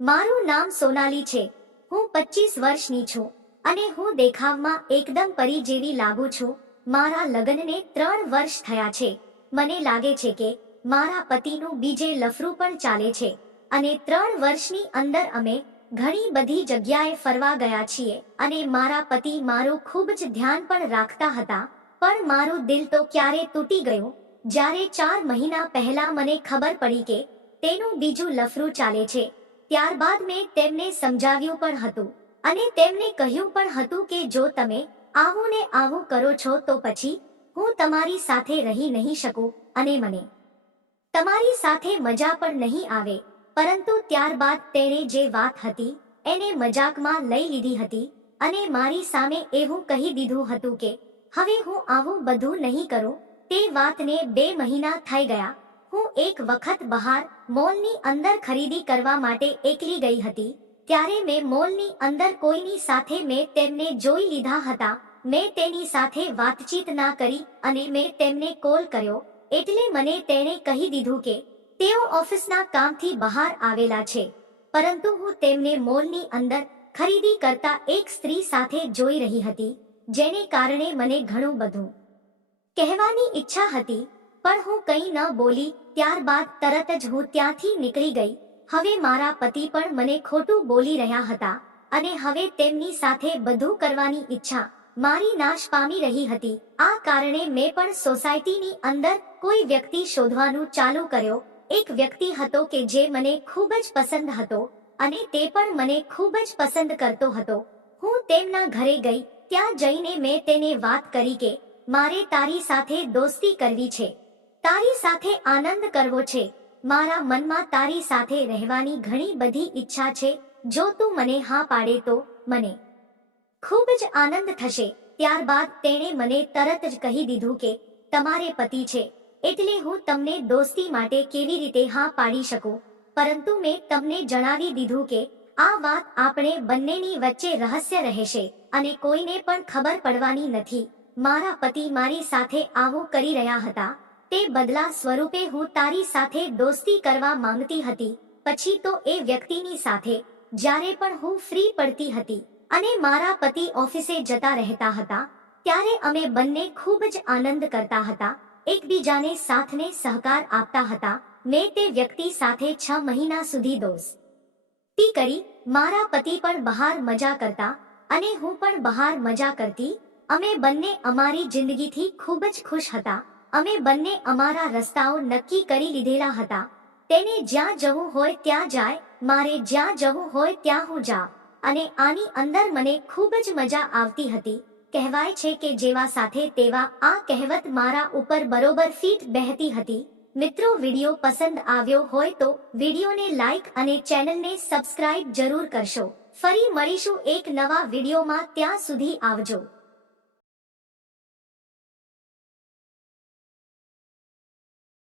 મારું નામ સોનાલી છે. હું પચીસ વર્ષની છું અને હું દેખાવમાં એકદમ પરી જેવી લાગુ છું. મારા લગ્નને ત્રણ વર્ષ થયા છે. મને લાગે છે કે મારા પતિનું બીજે લફરું પણ ચાલે છે. અને ત્રણ વર્ષની અંદર અમે ઘણી બધી જગ્યાએ ફરવા ગયા છીએ અને મારા પતિ મારું ખૂબ જ ધ્યાન પણ રાખતા હતા. પણ મારું દિલ તો ક્યારે તૂટી ગયું? જ્યારે ચાર મહિના પહેલા મને ખબર પડી કે તેનું બીજું લફરું ચાલે છે. ત્યારબાદ મેં તેમને સમજાવ્યું પણ હતું અને તેમને કહ્યું પણ હતું કે જો તમે આવું ને આવું કરો છો તો પછી હું તમારી સાથે રહી નહીં શકું અને મને તમારી સાથે મજા પણ નહીં આવે. પરંતુ ત્યારબાદ તેણે જે વાત હતી એને મજાકમાં લઈ લીધી હતી અને મારી સામે એવું કહી દીધું હતું કે, હવે હું આવું બધું નહીં કરું. તે વાતને બે મહિના થઈ ગયા હું એક વખત બહાર મોલની અંદર ખરીદી કરવા માટે એકલી ગઈ હતી, ત્યારે મેં મોલની અંદર કોઈની સાથે મેં તેમને જોઈ લીધા હતા, મેં તેની સાથે વાતચીત ના કરી અને મેં તેમને કોલ કર્યો, એટલે મને તેણે કહી દીધું કે, તેઓ ઓફિસના કામથી બહાર આવેલા છે, પરંતુ હું તેમને મોલની અંદર ખરીદી કરતા એક સ્ત્રી સાથે જોઈ રહી હતી, જેને કારણે મને ઘણું બધું કહેવાની ઈચ્છા હતી પણ હું કંઈ ન બોલી ત્યારબાદ તરત જ હું ત્યાંથી નીકળી ગઈ. હવે મારા પતિ પણ મને ખોટું બોલી રહ્યા હતા અને હવે તેમની સાથે બધું કરવાની ઈચ્છા મારી નાશ પામી રહી હતી. આ કારણે મેં પણ સોસાયટીની અંદર કોઈ વ્યક્તિ શોધવાનું ચાલુ કર્યો. એક વ્યક્તિ હતો કે જે મને ખૂબ જ પસંદ હતો અને તે પણ મને ખૂબ જ પસંદ કરતો હતો. હું તેમના ઘરે ગઈ. ત્યાં જઈને મેં તેને વાત કરી કે, મારે તારી સાથે દોસ્તી કરવી છે. તારી સાથે આનંદ કરવો છે. મારા મનમાં તારી સાથે રહેવાની ઘણી બધી ઈચ્છા છે. જો તું મને હા પાડે તો મને ખૂબ જ આનંદ થશે. ત્યારબાદ તેણે મને તરત જ કહી દીધું કે, તમારે પતિ છે. એટલે હું તમને દોસ્તી માટે કેવી રીતે હા પાડી શકું? પરંતુ મેં તમને જણાવી દીધું કે, આ વાત આપણે બંનેની વચ્ચે રહસ્ય રહેશે અને કોઈને પણ ખબર પડવાની નથી. મારા પતિ મારી સાથે આવું કરી રહ્યા હતા. તે બદલા સ્વરૂપે હું તારી સાથે દોસ્તી કરવા માંગતી હતી. પછી તો એ વ્યક્તિની સાથે, જ્યારે પણ હું ફ્રી પડતી હતી અને મારા પતિ ઓફિસે જતા રહેતા હતા, ત્યારે અમે બંને ખૂબ જ આનંદ કરતા હતા. એકબીજાને સાથને સહકાર આપતા હતા. મેં તે વ્યક્તિ સાથે છ મહિના સુધી દોસ્તી કરી. મારા પતિ પણ બહાર મજા કરતા અને હું પણ બહાર મજા કરતી. અમે બંને અમારી જિંદગીથી ખૂબ જ ખુશ હતા. અમે બંને અમારા રસ્તાઓ નક્કી કરી લીધેલા હતા. તેને જ્યાં જવું હોય ત્યાં જાય, મારે જ્યાં જવું હોય ત્યાં હું જા. અને આની અંદર મને ખૂબ જ મજા આવતી હતી. કહેવાય છે કે જેવા સાથે તેવા આ કહેવત મારા ઉપર બરોબર ફીટ બહેતી હતી. મિત્રો, વિડિયો પસંદ આવ્યો હોય તો વિડિયોને લાઈક અને ચેનલને સબસ્ક્રાઇબ જરૂર કરશો. ફરી મળીશું એક નવા વિડિયોમાં ત્યાં સુધી આવજો.